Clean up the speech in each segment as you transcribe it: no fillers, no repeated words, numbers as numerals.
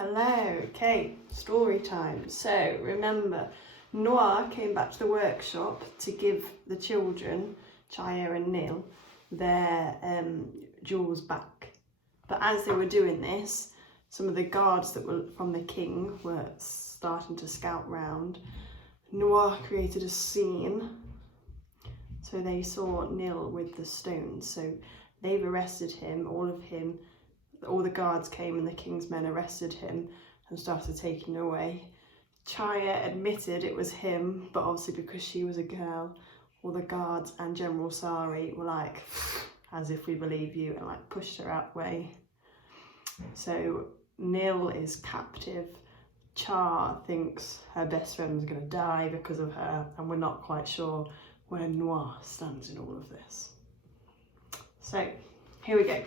Hello, okay, story time. So remember, Noah came back to the workshop to give the children, Chaya and Neil, their jewels back. But as they were doing this, some of the guards that were from the king were starting to scout round. Noah created a scene. So they saw Neil with the stones. So they've arrested him, all the guards came and the king's men arrested him and started taking him away. Chaya admitted it was him, but obviously because she was a girl, all the guards and General Sari were like, as if we believe you, and like pushed her out the way. So Neil is captive. Char thinks her best friend was going to die because of her, and we're not quite sure where Noah stands in all of this. So here we go.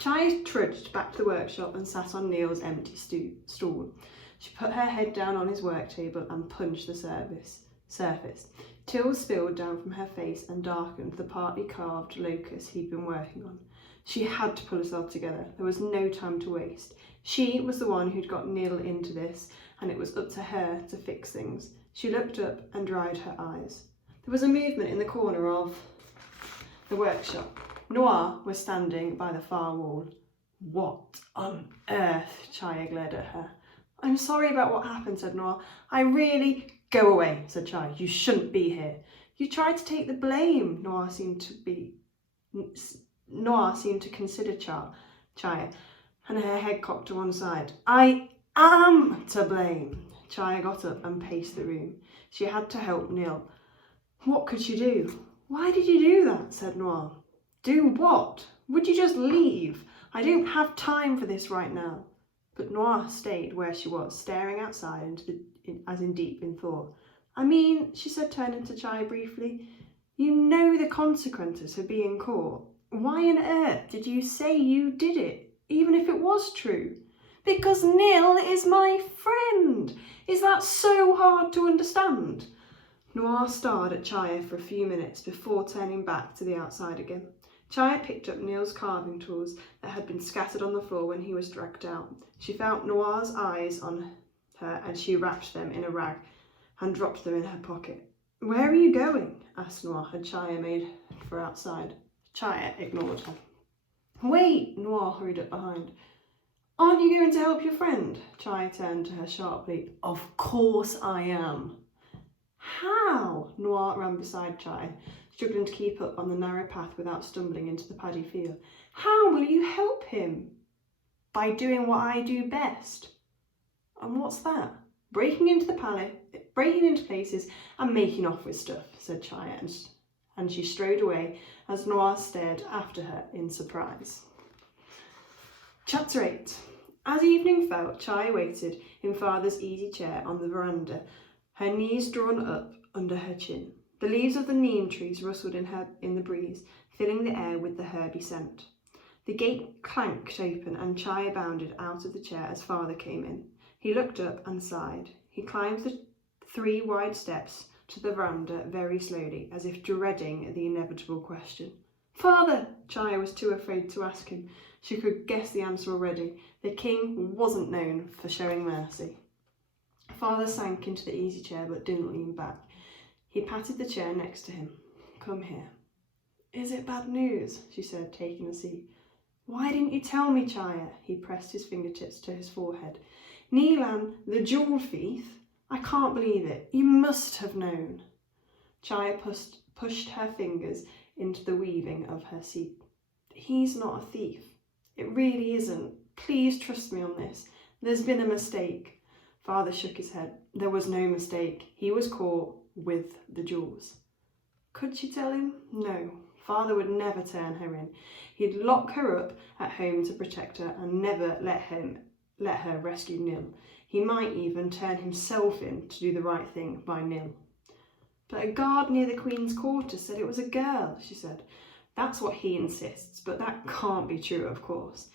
Chaya trudged back to the workshop and sat on Neil's empty stool. She put her head down on his work table and punched the surface. Tears spilled down from her face and darkened the partly carved locust he'd been working on. She had to pull herself together. There was no time to waste. She was the one who'd got Neil into this, and it was up to her to fix things. She looked up and dried her eyes. There was a movement in the corner of the workshop. Noah was standing by the far wall. What on earth? Chaya glared at her. I'm sorry about what happened, said Noah. Go away, said Chaya. You shouldn't be here. You tried to take the blame. Noah seemed to consider Chaya, and her head cocked to one side. I am to blame. Chaya got up and paced the room. She had to help Neil. What could she do? Why did you do that? Said Noah. Do what? Would you just leave? I don't have time for this right now. But Noah stayed where she was, staring outside as in deep in thought. I mean, she said, turning to Chaya briefly, you know the consequences for being caught. Why on earth did you say you did it, even if it was true? Because Neil is my friend. Is that so hard to understand? Noah stared at Chaya for a few minutes before turning back to the outside again. Chaya picked up Neil's carving tools that had been scattered on the floor when he was dragged out. She felt Noah's eyes on her and she wrapped them in a rag and dropped them in her pocket. Where are you going? Asked Noah, and Chaya made for outside. Chaya ignored her. Wait, Noah hurried up behind. Aren't you going to help your friend? Chaya turned to her sharply. Of course I am. How? Noah ran beside Chaya, struggling to keep up on the narrow path without stumbling into the paddy field. How will you help him? By doing what I do best. And what's that? Breaking into places and making off with stuff, said Chaya, and she strode away as Noah stared after her in surprise. Chapter 8. As evening fell, Chaya waited in Father's easy chair on the veranda, her knees drawn up under her chin. The leaves of the neem trees rustled in the breeze, filling the air with the herby scent. The gate clanked open and Chaya bounded out of the chair as Father came in. He looked up and sighed. He climbed the 3 wide steps to the veranda very slowly, as if dreading the inevitable question. Father! Chaya was too afraid to ask him. She could guess the answer already. The king wasn't known for showing mercy. Father sank into the easy chair but didn't lean back. He patted the chair next to him. Come here. Is it bad news? She said, taking a seat. Why didn't you tell me, Chaya? He pressed his fingertips to his forehead. Neelan, the jewel thief? I can't believe it. You must have known. Chaya pushed her fingers into the weaving of her seat. He's not a thief. It really isn't. Please trust me on this. There's been a mistake. Father shook his head. There was no mistake. He was caught with the jewels. Could she tell him? No. Father would never turn her in. He'd lock her up at home to protect her and never let her rescue Neil. He might even turn himself in to do the right thing by Neil. But a guard near the Queen's quarters said it was a girl, she said. That's what he insists, but that can't be true, of course.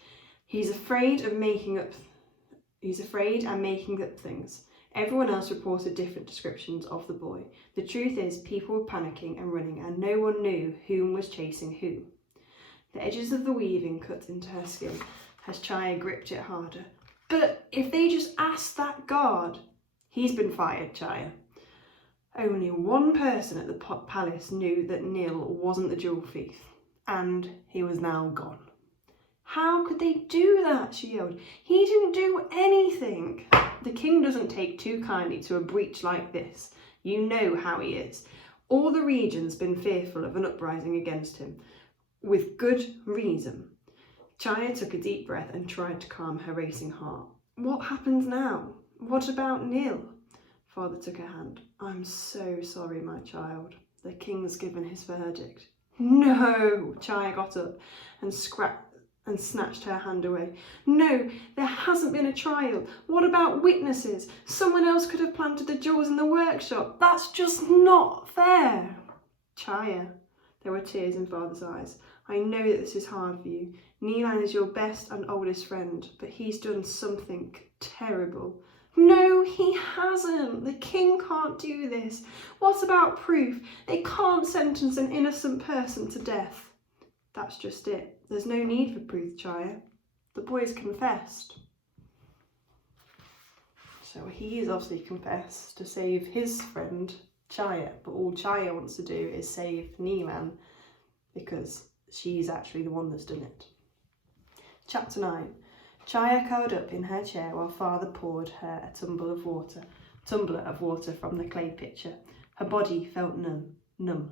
He's afraid and making up things. Everyone else reported different descriptions of the boy. The truth is, people were panicking and running, and no one knew whom was chasing who. The edges of the weaving cut into her skin as Chaya gripped it harder. But if they just asked that guard, he's been fired, Chaya. Only one person at the palace knew that Neil wasn't the jewel thief, and he was now gone. How could they do that? She yelled. He didn't do anything. The king doesn't take too kindly to a breach like this. You know how he is. All the region's been fearful of an uprising against him, with good reason. Chaya took a deep breath and tried to calm her racing heart. What happens now? What about Neil? Father took her hand. I'm so sorry, my child. The king's given his verdict. No! Chaya got up and snatched her hand away. No, there hasn't been a trial. What about witnesses? Someone else could have planted the jewels in the workshop. That's just not fair. Chaya, there were tears in Father's eyes. I know that this is hard for you. Nilan is your best and oldest friend, but he's done something terrible. No, he hasn't. The king can't do this. What about proof? They can't sentence an innocent person to death. That's just it. There's no need for proof, Chaya. The boy's confessed. So he has obviously confessed to save his friend, Chaya, but all Chaya wants to do is save Nilan because she's actually the one that's done it. Chapter 9. Chaya curled up in her chair while Father poured her a tumbler of water from the clay pitcher. Her body felt numb.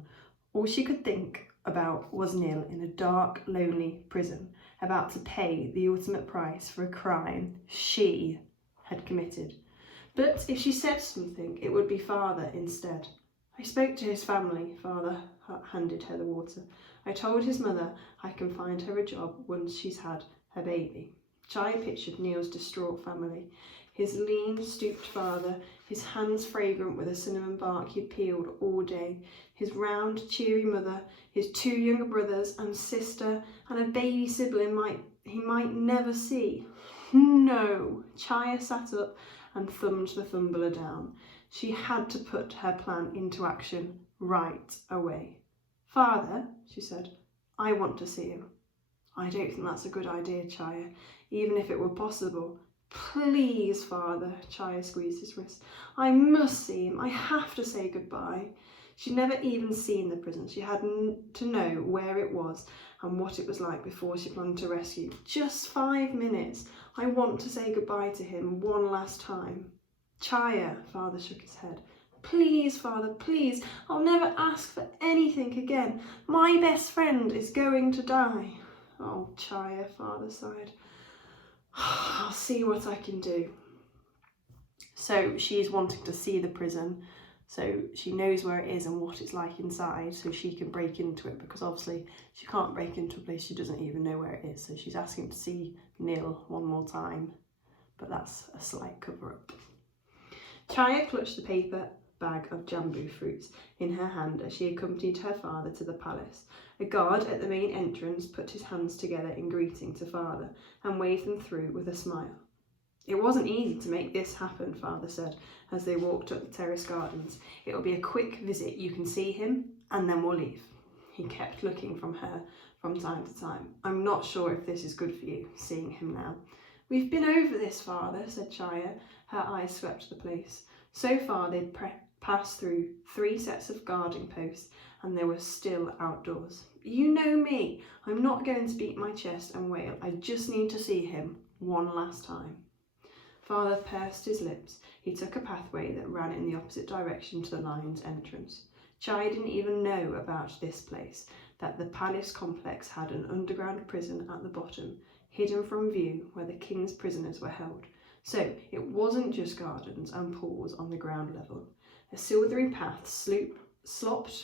All she could think about was Neil in a dark, lonely prison, about to pay the ultimate price for a crime she had committed. But if she said something, it would be Father instead. I spoke to his family, Father handed her the water. I told his mother I can find her a job once she's had her baby. Chaya pictured Neil's distraught family. His lean, stooped father, his hands fragrant with a cinnamon bark he'd peeled all day, his round, cheery mother, his 2 younger brothers and sister, and a baby sibling he might never see. No! Chaya sat up and thumbed the tumbler down. She had to put her plan into action right away. Father, she said, I want to see him. I don't think that's a good idea, Chaya, even if it were possible. Please, Father, Chaya squeezed his wrist. I must see him. I have to say goodbye. She'd never even seen the prison. She had to know where it was and what it was like before she planned to rescue. Just 5 minutes. I want to say goodbye to him one last time. Chaya, Father shook his head. Please, Father, please. I'll never ask for anything again. My best friend is going to die. Oh, Chaya, Father sighed. I'll see what I can do. So she's wanting to see the prison, so she knows where it is and what it's like inside, so she can break into it, because obviously she can't break into a place she doesn't even know where it is. So she's asking to see Neil one more time, but that's a slight cover-up. Chaya clutched the paper bag of jambu fruits in her hand as she accompanied her father to the palace. A guard at the main entrance put his hands together in greeting to Father and waved them through with a smile. It wasn't easy to make this happen, Father said as they walked up the terrace gardens. It'll be a quick visit. You can see him and then we'll leave. He kept looking from her from time to time. I'm not sure if this is good for you, seeing him now. We've been over this, Father, said Chaya. Her eyes swept the place. So far they'd passed through 3 sets of guarding posts and they were still outdoors. You know me. I'm not going to beat my chest and wail. I just need to see him one last time. Father pursed his lips. He took a pathway that ran in the opposite direction to the lion's entrance. Chaya didn't even know about this place, that the palace complex had an underground prison at the bottom, hidden from view where the king's prisoners were held. So it wasn't just gardens and pools on the ground level. A silvery path sloped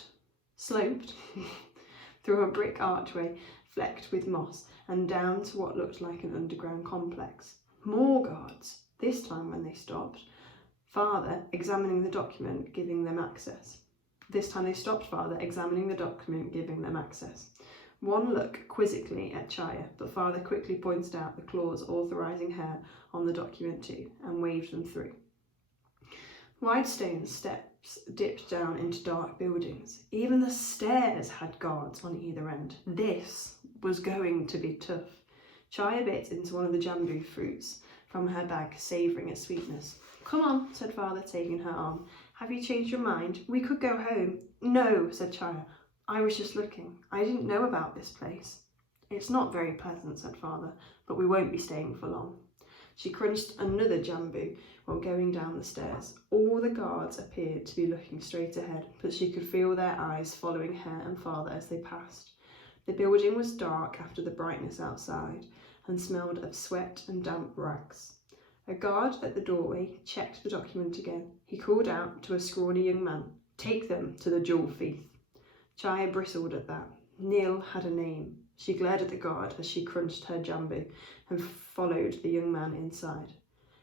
through a brick archway flecked with moss and down to what looked like an underground complex. More guards, this time when they stopped. Father examining the document, giving them access. This time they stopped Father examining the document, giving them access. One look quizzically at Chaya, but Father quickly pointed out the clause authorising her on the document too, and waved them through. Wide stone steps dipped down into dark buildings. Even the stairs had guards on either end. This was going to be tough. Chaya bit into one of the jambu fruits. from her bag, savouring its sweetness. "Come on," said Father, taking her arm. "Have you changed your mind? We could go home." "No," said Chaya. "I was just looking. I didn't know about this place." "It's not very pleasant," said Father, "but we won't be staying for long." She crunched another jambu while going down the stairs. All the guards appeared to be looking straight ahead, but she could feel their eyes following her and Father as they passed. The building was dark after the brightness outside and smelled of sweat and damp rags. A guard at the doorway checked the document again. He called out to a scrawny young man, "Take them to the jewel thief." Chaya bristled at that. Neil had a name. She glared at the guard as she crunched her jambu and followed the young man inside.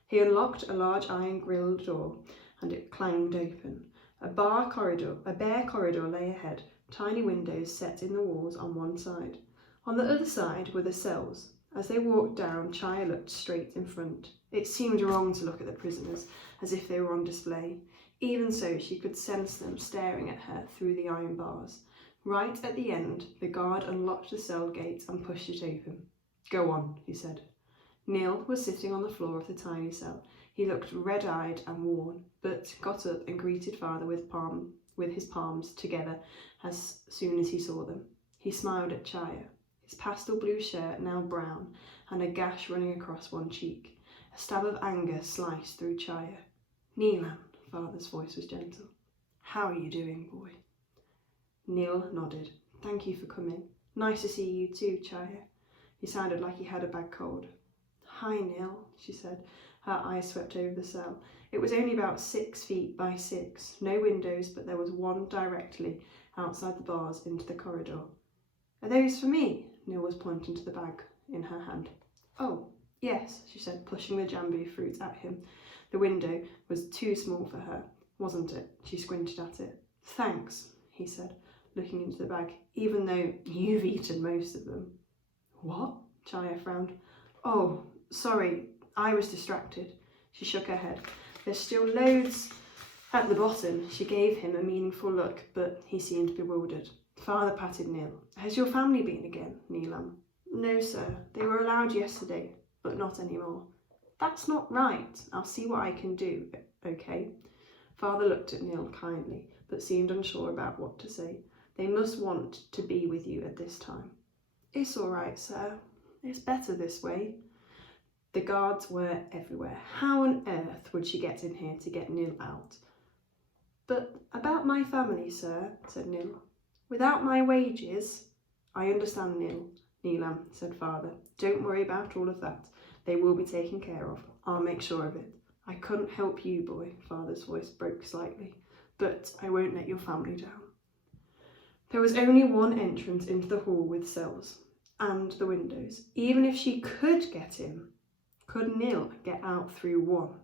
He unlocked a large iron-grilled door and it clanged open. A bare corridor lay ahead, tiny windows set in the walls on one side. On the other side were the cells. As they walked down, Chaya looked straight in front. It seemed wrong to look at the prisoners as if they were on display. Even so, she could sense them staring at her through the iron bars. Right at the end, the guard unlocked the cell gate and pushed it open. "Go on," he said. Neil was sitting on the floor of the tiny cell. He looked red-eyed and worn, but got up and greeted Father with his palms together as soon as he saw them. He smiled at Chaya, his pastel blue shirt now brown and a gash running across one cheek. A stab of anger sliced through Chaya. "Neelam," Father's voice was gentle. "How are you doing, boy?" Neil nodded. "Thank you for coming. Nice to see you too, Chaya." He sounded like he had a bad cold. "Hi, Neil," she said. Her eyes swept over the cell. It was only about 6 feet by 6. No windows, but there was one directly outside the bars into the corridor. "Are those for me?" Neil was pointing to the bag in her hand. "Oh, yes," she said, pushing the jambu fruit at him. The window was too small for her, wasn't it? She squinted at it. "Thanks," he said, looking into the bag, "even though you've eaten most of them." "What?" Chaya frowned. "Oh, sorry, I was distracted." She shook her head. "There's still loads at the bottom." She gave him a meaningful look, but he seemed bewildered. Father patted Neil. "Has your family been again, Neelam?" "No, sir. They were allowed yesterday, but not anymore." "That's not right. I'll see what I can do, okay?" Father looked at Neil kindly, but seemed unsure about what to say. "They must want to be with you at this time." "It's all right, sir. It's better this way." The guards were everywhere. How on earth would she get in here to get Neil out? "But about my family, sir," said Neil. "Without my wages—" "I understand, Neelam," said Father. "Don't worry about all of that. They will be taken care of. I'll make sure of it." "I couldn't help you, boy," Father's voice broke slightly, "but I won't let your family down." There was only one entrance into the hall with cells and the windows. Even if she could get in, could Neil get out through one?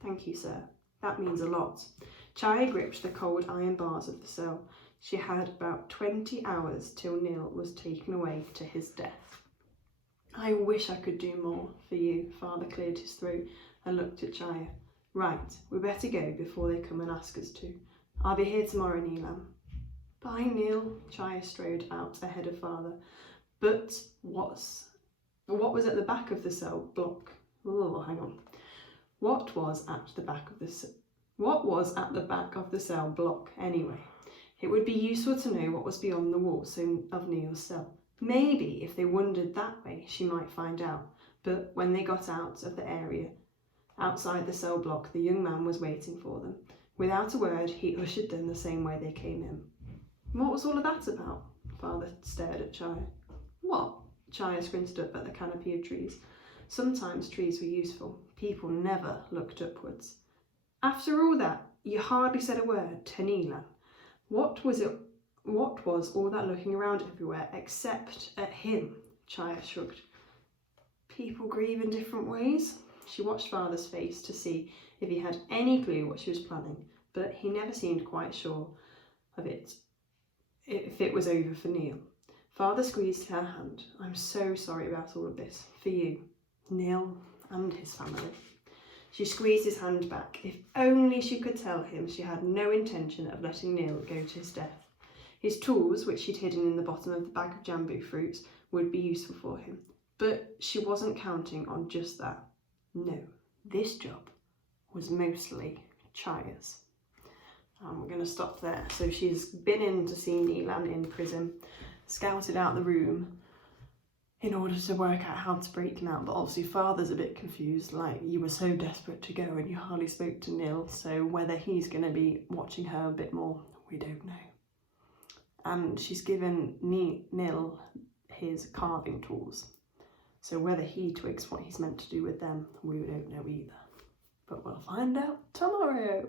"Thank you, sir. That means a lot." Chaya gripped the cold iron bars of the cell. She had about 20 hours till Neil was taken away to his death. "I wish I could do more for you." Father cleared his throat and looked at Chaya. "Right, we better go before they come and ask us to. I'll be here tomorrow, Neelam." "Bye, Neil." Chaya strode out ahead of Father. But what was at the back of the cell block? Oh, hang on. What was at the back of the cell block anyway? It would be useful to know what was beyond the walls of Neil's cell. Maybe if they wandered that way, she might find out. But when they got out of the area outside the cell block, the young man was waiting for them. Without a word, he ushered them the same way they came in. "What was all of that about?" Father stared at Chaya. "What?" Chaya squinted up at the canopy of trees. Sometimes trees were useful. People never looked upwards. "After all that, you hardly said a word to Neelam. What was all that looking around everywhere except at him?" Chaya shrugged. "People grieve in different ways." She watched Father's face to see if he had any clue what she was planning, but he never seemed quite sure of it, if it was over for Neil. Father squeezed her hand. "I'm so sorry about all of this, for you, Neil, and his family." She squeezed his hand back. If only she could tell him she had no intention of letting Neil go to his death. His tools, which she'd hidden in the bottom of the bag of jambu fruits, would be useful for him. But she wasn't counting on just that. No, this job was mostly Chaya's. We're going to stop there. So she's been in to see Neelan in prison, scouted out the room in order to work out how to break him out, but obviously Father's a bit confused, like, you were so desperate to go and you hardly spoke to Nil, so whether he's going to be watching her a bit more, we don't know. And she's given Nil his carving tools, so whether he twigs what he's meant to do with them, we don't know either. But we'll find out tomorrow.